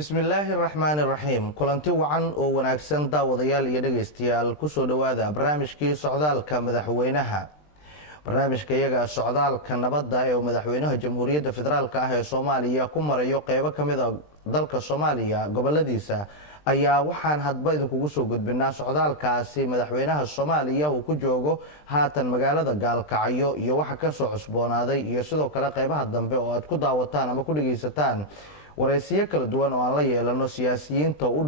bismillaahi raxmaani raxiim kulanti wacan oo wanaagsan daawadayaal iyo dhegaystayaal kusoo dhowaada barnaamijkii socdaalka madaxweynaha. barnaamijka iyaga socdaalka nabadda ee madaxweynaha jamhuuriyadda federaalk ah ee soomaaliya ku marayo qeybo ka mid a dalka soomaaliya goboladiisa ayaa waxaan hadba idinkugu soo gudbinaa socdaalkaasi madaxweynaha soomaaliya uu ku joogo haatan magaalada gaalkacyo iyo waxa kasoo cusboonaaday iyo sidoo kale qeybaha dambe oo aad ku daawataan ama ku dhegaysataan waraysiyo kala duwan oo aan la yeelano siyaasiyiinta u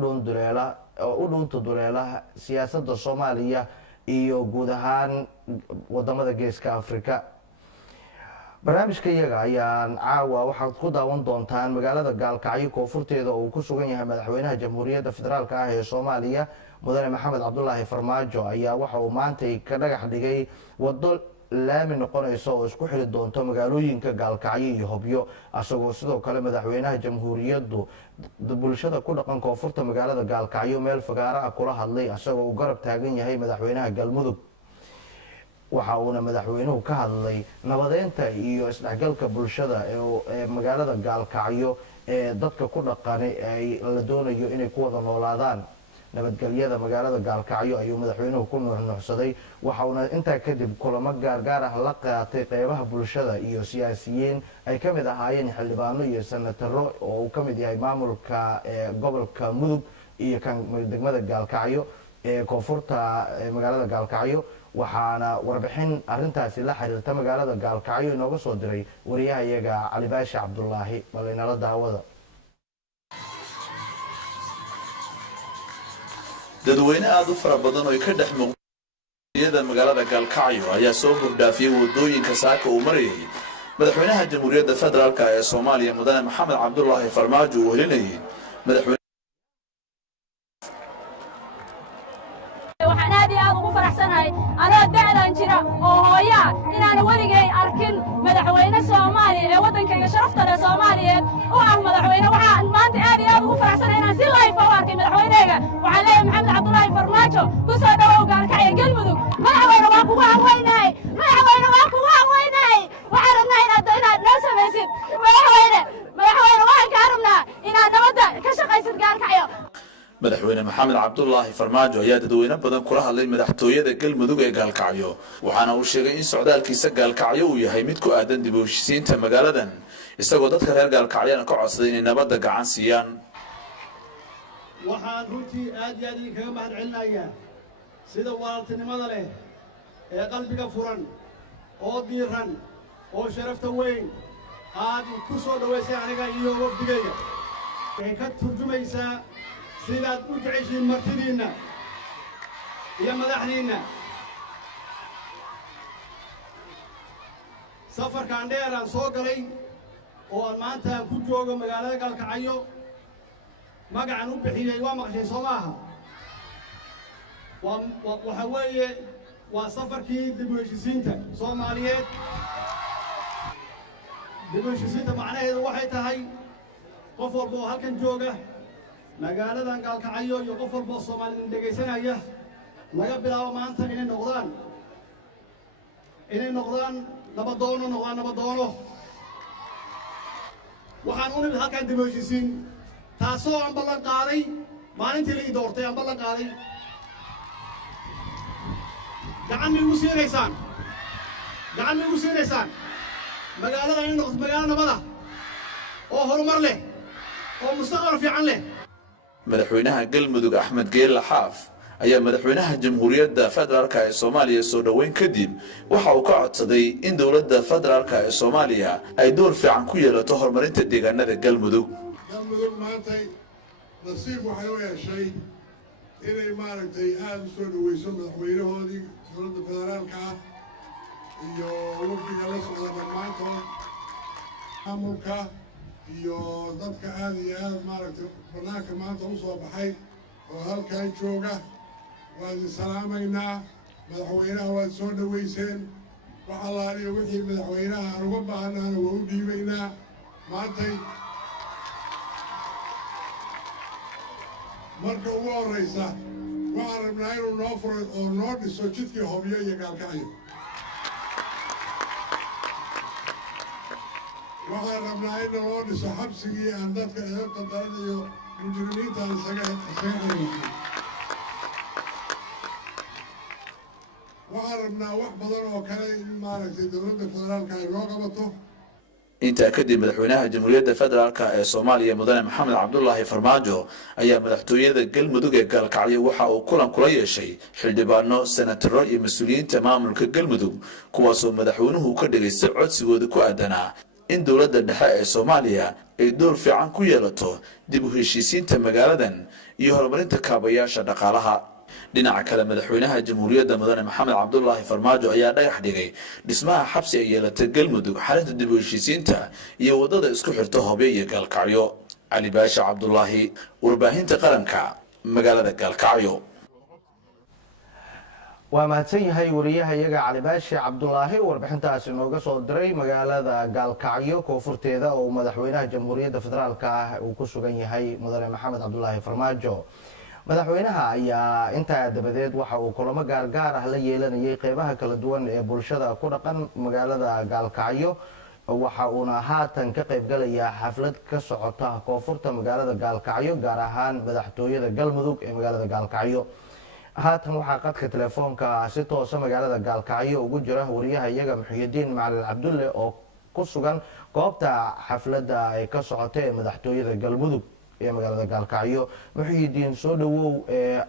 dhuunta duleela siyaasadda soomaaliya iyo guud ahaan wadamada geeska afrika. barnaamijka iyaga ayaan caawa waxaad ku daawan doontaan magaalada gaalkacyo koonfurteeda oo uu ku sugan yahay madaxweynaha jamhuuriyadda federaalk ah ee soomaaliya mudane maxamed cabdulaahi farmaajo ayaa waxa uu maantay ka dhagax dhigay wado laami noqonaysa oo isku xiri doonto magaalooyinka gaalkacyo iyo hobyo, asagoo sidoo kale madaxweynaha jamhuuriyaddu bulshada ku dhaqan koonfurta magaalada gaalkacyo meel fagaaro ah kula hadlay asagoo uu garab taagan yahay madaxweynaha galmudug. waxa uuna madaxweynuhu ka hadlay nabadeynta iyo isdhexgalka bulshada ee magaalada gaalkacyo ee dadka ku dhaqan ay la doonayo inay ku wada noolaadaan. nabadgelyada magaalada gaalkacyo ayuu madaxweynuhu ku nuuxnuuxsaday. waxa uuna intaa kadib kulamo gaargaar ah la qaatay qeybaha bulshada iyo siyaasiyiin ay ka mid ahaayeen xildhibaano iyo senataro oo uu ka mid yahay maamulka gobolka mudug iyo kan degmada gaalkacyo ee koonfurta magaalada gaalkacyo. waxaana warbixin arintaasi la xiriirta magaalada gaalkacyo inooga soo diray wariyaha iyaga cali baashi cabdulaahi balinala daawada. dadweyne aad u fara badan oo ka dhex muuqda magaalada gaalkacyo ayaa soo gurdhaafiyay wadooyinka saaka uu marayay madaxweynaha jamhuuriyadda federaalk ee soomaaliya mudane maxamed cabdulaahi farmaajo uu helinayay madaxweyne. waxaan aad iyo aad ugu faraxsanahay anoo da'dan jira oo hooyaa inaan weligay arkin madaxweyne soomaaliya ee waddankayga sharafta leh soomaaliyeed u ah madaxweyne. waxaan maanta aad iyo aad ugu faraxsanahay inaan si live u arkay madaxweyneyga. waxaan leeyahay maxamed cabdulaahi farmaajo ku soo dhawow gaalkacyo galmudug. madaxweyne waa kugu hanweynahay, madaxweyne waa kugu hanweynahay. waxaan rabnaa inaad noo samaysid madaxweyne waxaan kaa rabnaa inaad nabadda ka shaqaysid gaalkacyo. madaxweyne maxamed cabdulaahi farmaajo ayaa dadweyne badan kula hadlay madaxtooyada galmudug ee gaalkacyo, waxaana uu sheegay in socdaalkiisa gaalkacyo uu yahay mid ku aadan dib u heshiisiinta magaaladan, isagoo dadka reer gaalkacyana ka codsaday inay nabadda gacan siiyaan. waxaan runtii aad iyo aad idinkaga mahad celinayaa sida walaaltinimada leh ee qalbiga furan oo diiran oo sharafta weyn aad ku soo dhowaysay aniga iyo wafdigayga. waxay ka turjumaysaa sidaad u jeceshiin martidiinna iyo madaxdiinna. safarkaan dheer aan soo galay oo aan maanta ku joogo magaalada gaalkacyo magacan u bixiyey waa maqashay soo maaha. waxa weeye waa safarkii dib u heshisiinta soomaaliyeed. dib u heshisiinta macnaheedu waxay tahay qof walba oo halkan jooga magaaladan gaalkacyo iyo qof walba oo soomaalidin dhegaysanaya laga bilaabo maanta inay noqdaan nabadoono. waxaan u nimid halkan dib u heshisiin taasoo aan ballan qaaday maalintii la ii doortay aan ballan qaaday. gacan ma igu siinaysaan magaaladan inay noqoto magaalo nabada oo horumar leh oo mustaqbal fiican leh. madaxweynaha galmudug axmed geelle xaaf ayaa madaxweynaha jamhuuriyadda federaalk ee soomaaliya soo dhoweyn kadib waxa uu ka codsaday in dowladda federaalk ee soomaaliya ay door fiican ku yeelato horumarinta deegaanada galmudug. galmudug maantay nasiib waxay u yeeshay inay maaragtay aada u soo dhoweyso madaxweynahoodii dowladda federaalka ah iyo wafdiga la socda dhammaantood maamulka iyo dadka aada iyo aada maaragtay bannaanka maanta u soo baxay oo halkan jooga. waan idin salaamaynaa. madaxweynaha waad soo dhoweyseen. wax allaaliyo wixii madaxweynaha aan uga baahnaana waa u dhiibaynaa. maantay marka ugu horraysa waxaan rabnaa inuu noo furo oo noo dhiso jidkii hobyo iyo gaalkacyo. waxaan rabnaa in loo dhiso xabsigii aan dadka eebta daran iyo mujrimiinta isaga xiriirtay waxaan rabnaa wax badan oo kale in maaragtay dowladda federaalka ay loo qabato. intaa kadib madaxweynaha jamhuuriyadda federaalka ee Soomaaliya mudane Maxamed Cabdullaahi Farmaajo ayaa madaxtooyada Galmudug ee Gaalkacyo waxa uu kulan kula yeeshay xildhibaano, senataro iyo mas'uuliyiinta maamulka Galmudug kuwaasoo madaxweynuhu ka dhigay codsigooda ku aadanaa in dowladda dhexe ee Soomaaliya ay door fiican ku yeelato dib u heshiisiinta magaaladan iyo horumarinta kaabayaasha dhaqaalaha. dhinaca kale madaxweynaha jamhuuriyadda mudane Maxamed Cabdullaahi Farmaajo ayaa dhagax dhigay dhismaha xabsi ay yeelatay Galmudug xalinta dib u heshiisiinta iyo wadada isku xirta Hoobe iyo Gaalkacyo. Cali Baasha Cabdullaahi, warbaahinta qaranka, magaalada Gaalkacyo. waa mahadsan yahay wariyaha iyaga Cali Baasha Cabdullaahi warbixintaasi nooga soo diray magaalada Gaalkacyo koonfurteeda oo madaxweynaha jamhuuriyadda federaalka uu ku sugan yahay mudane Maxamed Cabdullaahi Farmaajo. madaxweynaha ayaa intaa dabadeed waxa uu kulamo gaargaar ah la yeelanayay qeybaha kala duwan ee bulshada ku dhaqan magaalada Gaalkacyo waxa uuna haatan ka qayb galayaa xaflad ka socota koonfurta magaalada Gaalkacyo gaar ahaan madaxtooyada Galmudug ee magaalada Gaalkacyo. haatan waxaa qadka telefoonka si toosa magaalada Gaalkacyo ugu jira wariyaha iyaga Muxyidiin Macalin Cabdulle oo ku sugan goobta xafladda ay ka socotay ee madaxtooyada Galmudug ee magaalada Gaalkacyo. Muxyidiin soo dhawow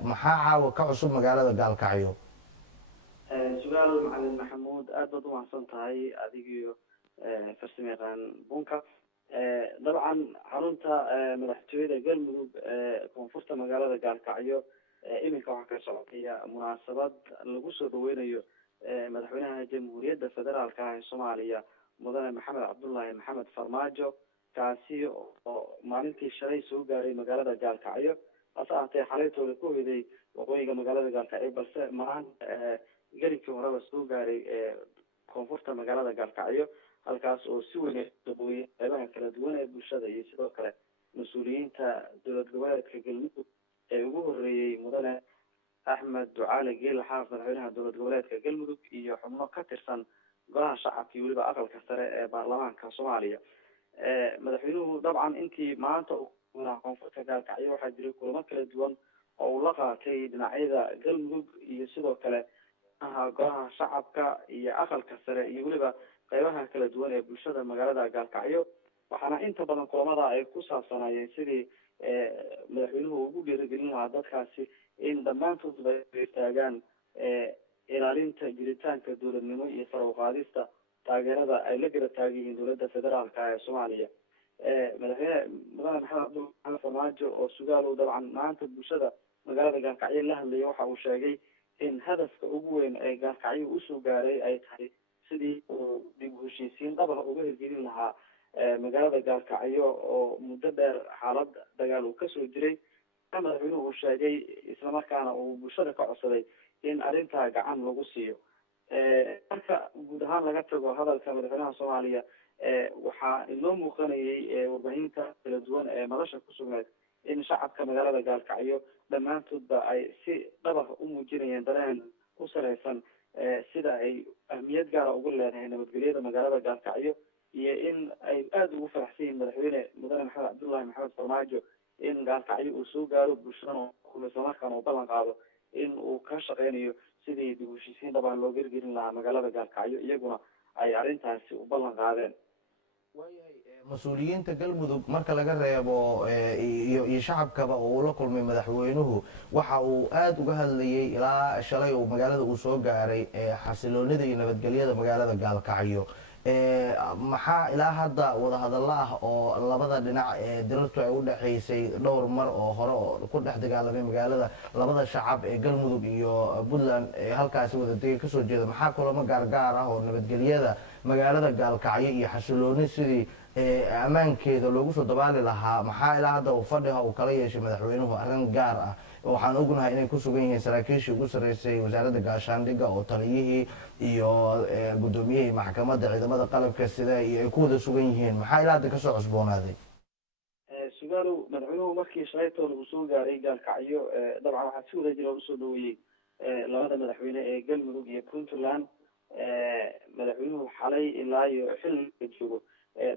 maxaa caawa ka cusub magaalada Gaalkacyo? su'aal Macalin Maxamuud aad baad u mahadsan tahay adigiyo farsamayaqaan bunka. dabcan xarunta madaxtooyada Galmudug koonfurta magaalada Gaalkacyo iminka waxaa ka socotaya munaasabad lagu soo dhaweynayo madaxweynaha jamhuuriyadda federaalka ee Soomaaliya mudane Maxamed Cabdullaahi Maxamed Farmaajo kaasi oo maalintii shalay soo gaaray magaalada Gaalkacyo hase ahaatee xalaytooda ku hoyday waqooyiga magaalada Gaalkacyo balse maanta gelikii horeba soo gaaray koonfurta magaalada Gaalkacyo halkaas oo si weyn u qeybaha kala duwan ee bulshada iyo sidoo kale mas-uuliyiinta dowlad goboleedka Galmudug ee ugu horeeyay mudane Axmed Ducaale Geele Xaaf madaxweynaha dowlad goboleedka Galmudug iyo xubno ka tirsan golaha shacabka iyo weliba aqalka sare ee baarlamaanka Soomaaliya. madaxweynuhu dabcan intii maanta uu koonfurta Gaalkacyo waxaa jiray kulamo kala duwan oo uu la qaatay dhinacyada Galmudug iyo sidoo kale golaha shacabka iyo aqalka sare iyo weliba qeybaha kala duwan ee bulshada magaalada Gaalkacyo waxaana inta badan kulamada ay ku saabsanayeen sidii madaxweynuhu ugu dhiirigelin lahaa dadkaasi in dhammaantood ay taagaan ilaalinta jiritaanka dowladnimo iyo sare u qaadista taageerada ay la garab taagan yihiin dowladda federaalka ee Soomaaliya. madaxweyne mudane Maxamed Cabdullaahi Farmaajo oo sugaal dabcan maanta bulshada magaalada Gaalkacyo la hadlayay waxa uu sheegay in hadafka ugu weyn ee Gaalkacyo u soo gaaray ay tahay sidii uu dib u heshiisiin dhab ah uga hirgelin lahaa magaalada Gaalkacyo oo muddo dheer xaalad dagaal uu kasoo jiray. madaxweynuhu uu sheegay isla markaana uu bulshada ka codsaday in arrintaa gacan lagu siiyo. marka guud ahaan laga tago hadalka madaxweynaha Soomaaliya waxaa inoo muuqanayay warbaahinta kala duwan ee madasha ku sugnayd in shacabka magaalada Gaalkacyo dhammaantoodba ay si dhab ah u muujinayeen dareen ku saleysan sida ay ahmiyad gaara ugu leedahay nabadgelyada magaalada Gaalkacyo iyo in ay aada ugu faraxsan yihiin madaxweyne mudane Maxamed Cabdullaahi Maxamed Farmaajo in Gaalkacyo uu soo gaaro bulshadana isla markaana uu ballan qaado in uu ka shaqeynayo sidii dib u heshiisiin dhabaan loo hirgelin lahaa magaalada Gaalkacyo iyaguna ay arrintaasi u ballan qaadeen. mas-uuliyiinta Galmudug marka laga reebo iyo shacabkaba oo uu la kulmay madaxweynuhu waxa uu aad uga hadlayay ilaa shalay oo magaalada uu soo gaaray xasiloonida iyo nabadgelyada magaalada Gaalkacyo. maxaa ilaa hadda wada hadalla ah oo labada dhinac ee dirartu ay u dhaxaysay dhowr mar oo hore oo ku dhex dagaalamay magaalada labada shacab ee Galmudug iyo Puntland ee halkaasi wada degay ka soo jeeda maxaa kulamo gaargaar ah oo nabadgelyada magaalada Gaalkacyo iyo xasilooni sidii ammaankeeda loogu soo dabaali lahaa maxaa ilaa hadda uu fadhiga uu kala yeeshay madaxweynuhu arrin gaar ah waxaan ognahay inay ku sugan yihiin saraakiishii ugu sarreysay wasaaradda gaashaandhigga oo taliyihii iyo guddoomiyihii maxkamadda ciidamada qalabka sida iyo ay ku wada sugan yihiin maxaa ilaa hadda kasoo cusboonaaday? sugaalow madaxweynuhu markii shalaytoona uu soo gaaray Gaalkacyo dabcan waxaa si wada jira usoo dhaweeyey labada madaxweyne ee Galmudug iyo Puntland. madaxweynuhu xalay ilaa iyo xilliga joogo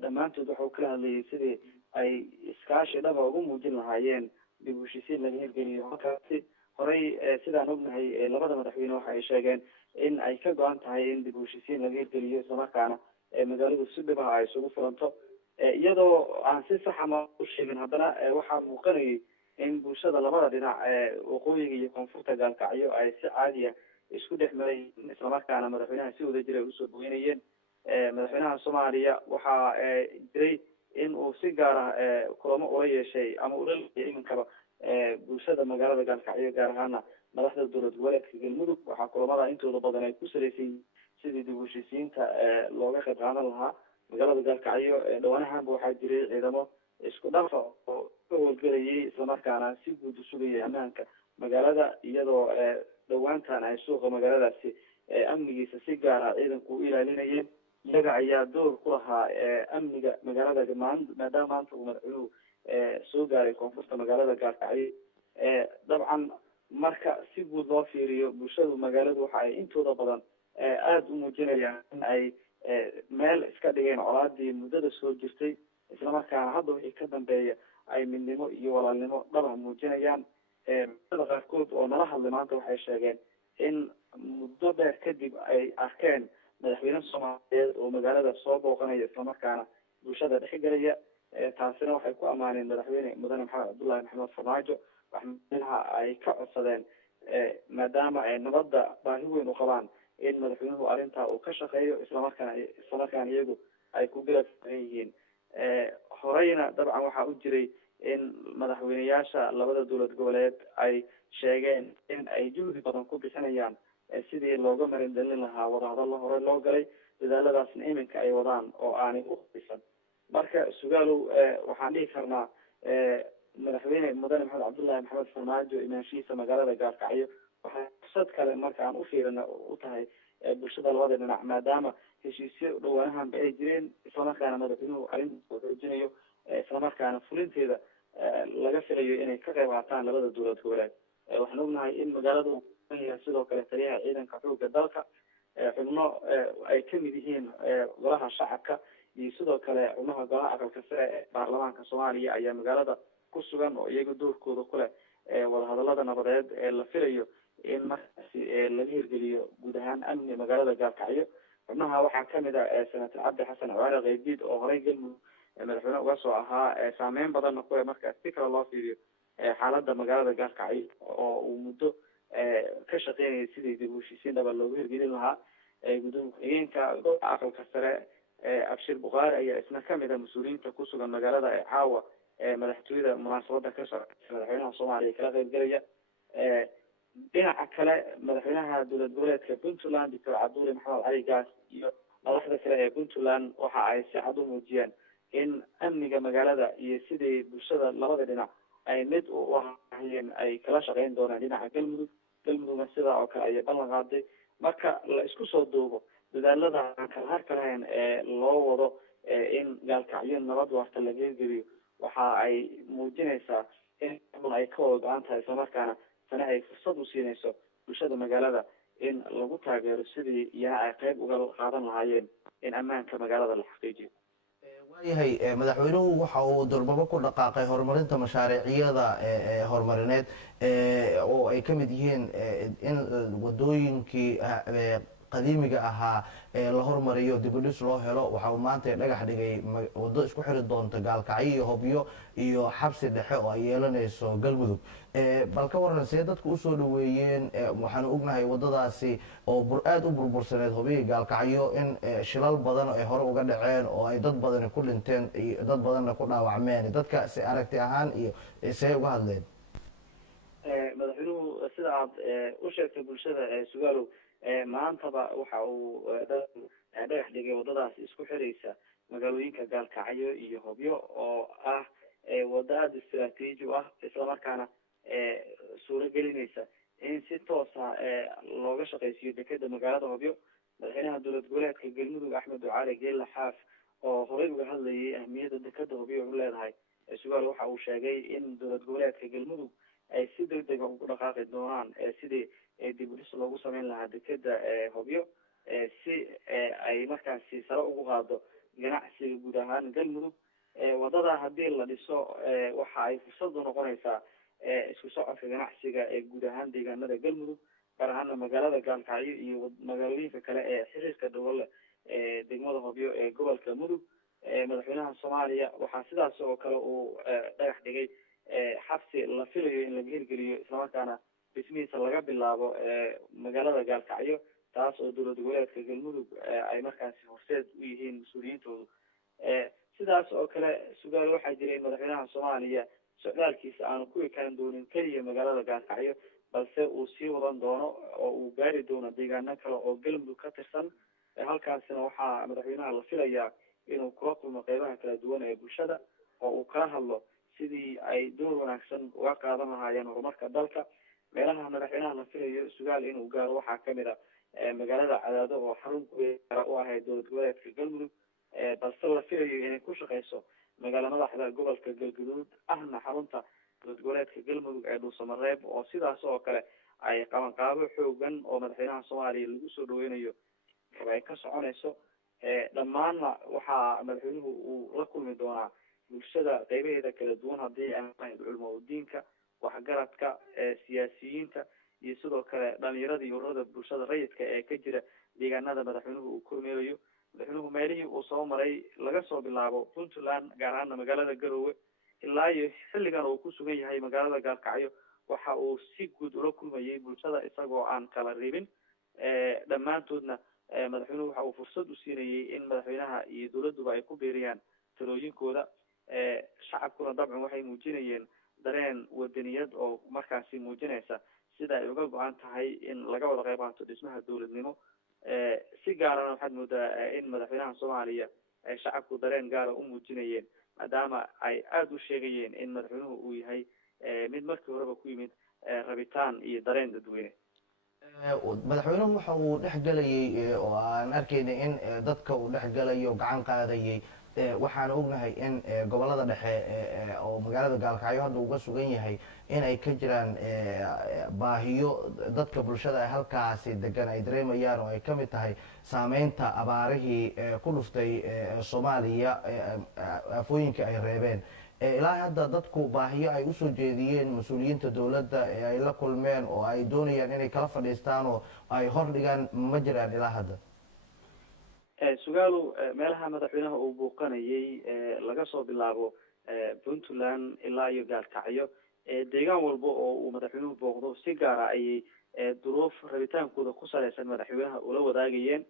dhammaantood waxau kala hadlayay sidii ay iskaashi dhaba ugu muujin lahaayeen dib u heshiisiin laga hirgeliyo halkaasi horey sidaan ognahay labada madaxweyne waxa ay sheegeen in ay ka go-an tahay in dib u heshiisiin laga hirgeliyo islamarkaana magaaladu si dhib ah ay isugu furanto iyadoo aan si saxa ma u sheegin haddana waxaa muuqanayay in bulshada labada dhinac waqooyiga iyo koonfurta gaalkacyo ay si caadiya isku dhex marayeen islamarkaana madaxweynaha si wada jira ay usoo dhaweynayeen madaxweynaha soomaaliya waxaa jiray in uu si gaara kulamo ula yeeshay ama ula leeyay iminkaba bulshada magaalada gaalkacyo gaar ahaana madaxda dowlad goboleedka galmudug waxaa kulamada intooda badan ay ku salaysan yihiin sidii dib u heshiisiinta looga qayb qaadan lahaa magaalada gaalkacyo dhawaanahanba waxaa jiray ciidamo isku dhafa oo ka howlgelayay islamarkaana si guud u sugayay ammaanka magaalada iyadoo dhawaantan ay suuqa magaaladaasi amnigiisa si gaara ciidanku u ilaalinayeen iyaga ayaa door ku lahaa amniga magaalada maadaama maanta uu madaxweynuhu soo gaaray koonfurta magaalada gaalkacyo dabcan marka si guud loo fiiriyo bulshadu magaaladu waxa ay intooda badan aada u muujinayaan in ay meel iska dhigeen colaadii muddada soo jirtay islamarkaana hadda wixii ka dambeeya ay midnimo iyo walaalnimo dhaba muujinayaan bulshada qaarkood oo nala hadlay maanta waxay sheegeen in muddo dheer kadib ay arkeen madaxweyne soomaaliyeed oo magaalada soo booqanaya islamarkaana bulshada dhexgelaya taasina waxay ku ammaaneen madaxweyne mudane maxamed cabdullahi maxamed farmaajo waxmadaxweynaha ay ka codsadeen maadaama ay nabadda baahi weyn u qabaan in madaxweynuhu arrintaa uu ka shaqeeyo islamarkaana iyagu ay ku garab taagan yihiin horeyna dabcan waxaa u jiray in madaxweyneyaasha labada dowlad goboleed ay sheegeen in ay juhdi badan ku bixinayaan sidii looga marin dalin lahaa wadahadalla hore loo galay dadaaladaasna iminka ay wadaan oo aanay u hubeysan marka sugaalow waxaan dhihi karnaa madaxweyne mudane maxamed cabdullahi maxamed farmaajo imaanshihiisa magaalada gaalkacyo waxay fursad kale markaan u fiirina u tahay bulshada labada dhinac maadaama heshiisyo dhawaanahanba ay jireen islamarkaana madaxweynuhu arrinta uu xoojinayo islamarkaana fulinteeda laga filayo inay ka qayb qaataan labada dowlad goboleed waxaan ognahay in magaaladu sidoo kale taliyaha ciidanka xoogga dalka xubno ay kamid yihiin golaha shacabka iyo sidoo kale xubnaha golaha aqalka sare ee baarlamaanka soomaaliya ayaa magaalada ku sugan oo iyaga doorkooda kuleh wadahadalada nabadeed ee la filayo in markaasi laga hirgeliyo guud ahaan amni magaalada gaalkacyo xubnaha waxaa kamid ah senator cabdi xasan cawaale qaybdiid oo horey galmudug madaxweyne uga soo ahaa saameyn badanna ku markaas si kale loo fiiriyo xaalada magaalada gaalkacyo oo uu muddo ka shaqeynayay sidii dib u heshiisiin dhaba loogu hirgelin lahaa gudoomiye ku-xigeenka golaha aqalka sare abshir bukhaari ayaa isna kamid ah mas-uuliyiinta kusugan magaalada caawa madaxtooyada munaasabada ka socota madaxweynaha soomaaliya kala qaybgelaya dhinaca kale madaxweynaha dowlad goboleedka puntland doctor cabdulle maxamed cali gaas iyo madaxda kale ee puntland waxa ay si cad u muujiyeen in amniga magaalada iyo sidii bulshada labada dhinac ay mid u ahayeen ay kala shaqeyn doonaan dhinaca galmudugna sidaa oo kale ayay ballan qaaday marka la isku soo duubo dadaalada aan kala harka lahayn ee loo wado in gaalkacyo nabad waarta laga hirgeliyo waxa ay muujinaysaa in ay ka wada go-an tahay islamarkaana tani ay fursad u siinayso bulshada magaalada in lagu taageero sidii iyana ay qayb uga qaadan lahaayeen in ammaanka magaalada la xaqiijiyo waayahay madaxweynuhu waxa uu durbabo ku dhaqaaqay horumarinta mashaariiciyada horumarineed oo ay kamid yihiin in wadooyinkii qadiimiga ahaa la hormariyo dibudhis loo helo waxa uu maanta dhagax dhigay wado isku xiri doonta gaalkacyo iyo hobyo iyo xabsi dhexe oo ay yeelanayso galmudug bal ka waran see dadku usoo dhaweeyeen waxaanu ognahay wadadaasi oo aada u burbursaneed hobiyii gaalkacyo in shilal badan ay hore uga dhaceen oo ay dad badani ku dhinteen iyo dad badanna ku dhaawacmeen dadka si aragti ahaan iyo see uga hadleen madaxweynuhu sida aad u sheegtay bulshada sugaalow maantaba waxa uu dhagax dhigay wadadaasi isku xiraysa magaalooyinka gaalkacyo iyo hobyo oo ah wada aada istraatiiji u ah islamarkaana suuro gelinaysa in si toosa looga shaqaysiiyo dekeda magaalada hobyo madaxweynaha dowlad goboleedka galmudug axmed ducaale geela xaaf oo horey uga hadlayay ahmiyadda dekeda hobyo u leedahay sugaal waxa uu sheegay in dowlad goboleedka galmudug ay si degdega ugu dhaqaaqi doonaan sidii dib u dhis loogu sameyn lahaa dekeda hobyo si ay markaasi sare ugu qaado ganacsiga guud ahaan galmudug wadada haddii la dhiso waxa ay fursad u noqonaysaa isku socodka ganacsiga ee guud ahaan deegaanada galmudug gaar ahaana magaalada gaalkacyo iyo magaalooyinka kale ee xiriirka dhowle ee degmada hobyo ee gobolka mudug madaxweynaha soomaaliya waxaa sidaas oo kale uu dhagax dhigay xabsi la filayo in laga hirgeliyo islamarkaana dhismihiisa laga bilaabo magaalada gaalkacyo taas oo dowlad goboleedka galmudug ay markaasi horseed u yihiin mas-uuliyiintoodu sidaas oo kale sugaal waxaa jiray madaxweynaha soomaaliya socdaalkiisa aanu ku ekaan doonin keliya magaalada gaalkacyo balse uu sii wadan doono oo uu gaari doono deegaano kale oo galmudug ka tirsan halkaasina waxaa madaxweynaha la filayaa inuu kula kulmo qeybaha kala duwan ee bulshada oo uu kala hadlo sidii ay door wanaagsan uga qaadan lahaayeen horumarka dalka meelaha madaxweynaha la filayo sugaal inuu gaaro waxaa kamid a magaalada cadaado oo xarun u ahayd dowlad goboleedka galmudug balse la filayo inay ku shaqeyso magaala madaxda gobolka galgaduud ahna xarunta dowlad goboleedka galmudug ee dhuusamareeb oo sidaas oo kale ay qabanqaabo xoogan oo madaxweynaha soomaaliya lagu soo dhaweynayo oo ay ka soconayso dhammaanna waxaa madaxweynuhu uu la kulmi doonaa bulshada qeybaheeda kala duwan haddii aan ahayn culamo udiinka waxgaradka siyaasiyiinta iyo sidoo kale dhalinyarada iyo ururada bulshada rayidka ee ka jira deegaanada madaxweynuhu uu kormeerayo madaxweynuhu meelihii uu soo maray laga soo bilaabo puntland gaar ahaana magaalada garowe ilaa iyo xilligan uu ku sugan yahay magaalada gaalkacyo waxa uu si guud ula kulmayay bulshada isagoo aan kala ribin dhammaantoodna madaxweynuhu waxa uu fursad u siinayay in madaxweynaha iyo dowladuba ay ku beeriyaan talooyinkooda shacabkuna dabcan waxay muujinayeen dareen wadaniyad oo markaasi muujinaysa sida ay uga go-an tahay in laga wada qayb qaato dhismaha dowladnimo si gaarana waxaad moodaa in madaxweynaha soomaaliya ay shacabku dareen gaara u muujinayeen maadaama ay aada u sheegayeen in madaxweynuhu uu yahay mid markii horeba ku yimid rabitaan iyo dareen dadweyne madaxweynuhu waxa uu dhex gelayay oo aan arkaynay in dadka uu dhex gelayo gacan qaadayay waxaan ognahay in gobolada dhexe oo magaalada gaalkacyo hadda uga sugan yahay in ay ka jiraan baahiyo dadka bulshada ay halkaasi degan ay dareemayaan oo ay ka mid tahay saameynta abaarihii ku dhuftay soomaaliya aafooyinka ay reebeen ilaa hadda dadku baahiyo ay usoo jeediyeen mas-uuliyiinta dowladda ee ay la kulmeen oo ay doonayaan inay kala fadhiistaan oo ay hor dhigaan ma jiraan ilaa hadda sugaalow meelaha madaxweynaha uu buuqanayay laga soo bilaabo puntland ilaa iyo gaalkacyo deegaan walba oo uu madaxweynuhu booqdo si gaara ayay duruuf rabitaankooda ku saleysan madaxweynaha ula wadaagayeen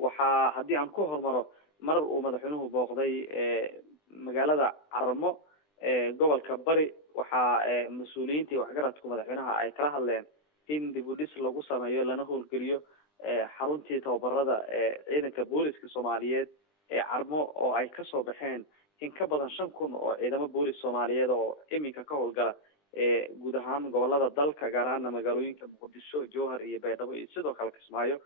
waxaa haddii aan ku hormaro mar uu madaxweynuhu booqday magaalada carmo gobolka bari waxaa mas-uuliyiinta iyo waxgaradku madaxweynaha ay kala hadleen in dib u dhis lagu sameeyo lana howlgeliyo xaruntii tababarada ciidanka booliska soomaaliyeed ee carmo oo ay kasoo baxeen in ka badan 5,000 oo ciidamo boolis soomaaliyeed oo iminka ka howlgala guud ahaan gobolada dalka gaar ahaana magaalooyinka muqdisho jowhar iyo baydhabo iyo sidoo kale kismaayo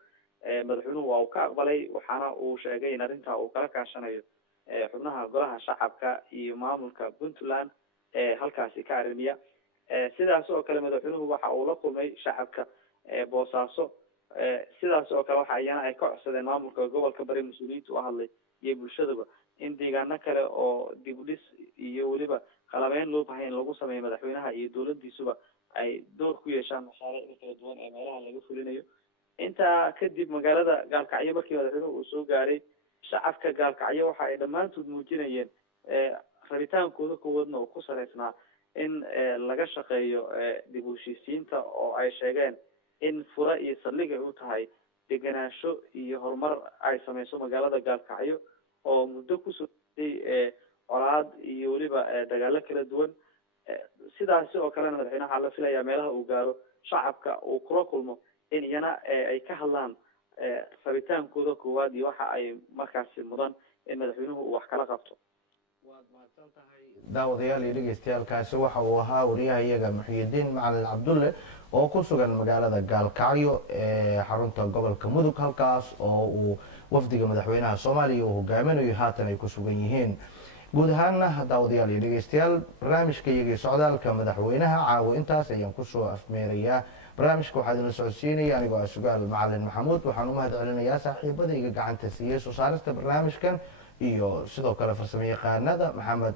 madaxweynuhu waa uu ka aqbalay waxaana uu sheegay in arrintaa uu kala kaashanayo xubnaha golaha shacabka iyo maamulka puntland halkaasi ka arrimiya sidaas oo kale madaxweynuhu waxa uu la kulmay shacabka boosaaso sidaas oo kale waxa iyana ay ka codsadeen maamulka gobolka bari mas-uuliyiinta u hadlay iyo bulshadaba in deegaano kale oo dib u dhis iyo weliba qalabeyn loo bahay in lagu sameeyo madaxweynaha iyo dowladiisuba ay door ku yeeshaan mashaariicda kala duwan ee meelaha laga fulinayo intaa kadib magaalada gaalkacyo markii madaxweynuhu uu soo gaaray shacabka gaalkacyo waxa ay dhammaantood muujinayeen rabitaankooda koowaadna uu ku saleysnaa in laga shaqeeyo dib u heshiisiinta oo ay sheegeen in fura iyo saldhig ay u tahay degenaansho iyo horumar ay sameyso magaalada gaalkacyo oo muddo kusoo colaad iyo weliba dagaalo kala duwan sidaasi oo kalena madaxweynaha waxaa la filayaa meelaha uu gaaro shacabka uu kula kulmo in iyana ay ka hadlaan rabitaankooda koowaad iyo waxa ay markaasi mudan in madaxweynuhu uu wax kala qabto waad mahadsan tahay daawadayaal iyo dhegeystayaalkaasi waxa uu ahaa wariyaha iyaga muxyidiin macalin cabdulle oo ku sugan magaalada gaalkacyo ee xarunta gobolka mudug halkaas oo uu wafdiga madaxweynaha soomaaliya uu hogaaminayo haatan ay ku sugan yihiin guud ahaana daawadayaal iyo dhegeystayaal barnaamijka iyagii socdaalka madaxweynaha caawo intaas ayaan kusoo afmeerayaa barnaamijka waxaa idinla socodsiinaya anigoo ah sugaal macalin maxamuud. waxaan u mahad celinayaa saaxiibadayga gacanta siiyey soo saarista barnaamijkan iyo sidoo kale farsamayaqaanada maxamed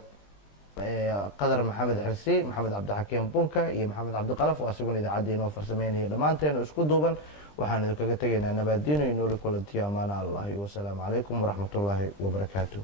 qadar maxamed xirsi, maxamed cabdixakiim bunka iyo maxamed cabdiqalaf oo asiguna idaacadda inoo farsameynaya. dhammaanteen isku duuban waxaan idinkaga tegaynaa nabaadiino iyo nooli kulantiyo amaana allahi wasalaamu calaykum waraxmatullaahi wabarakaatuh.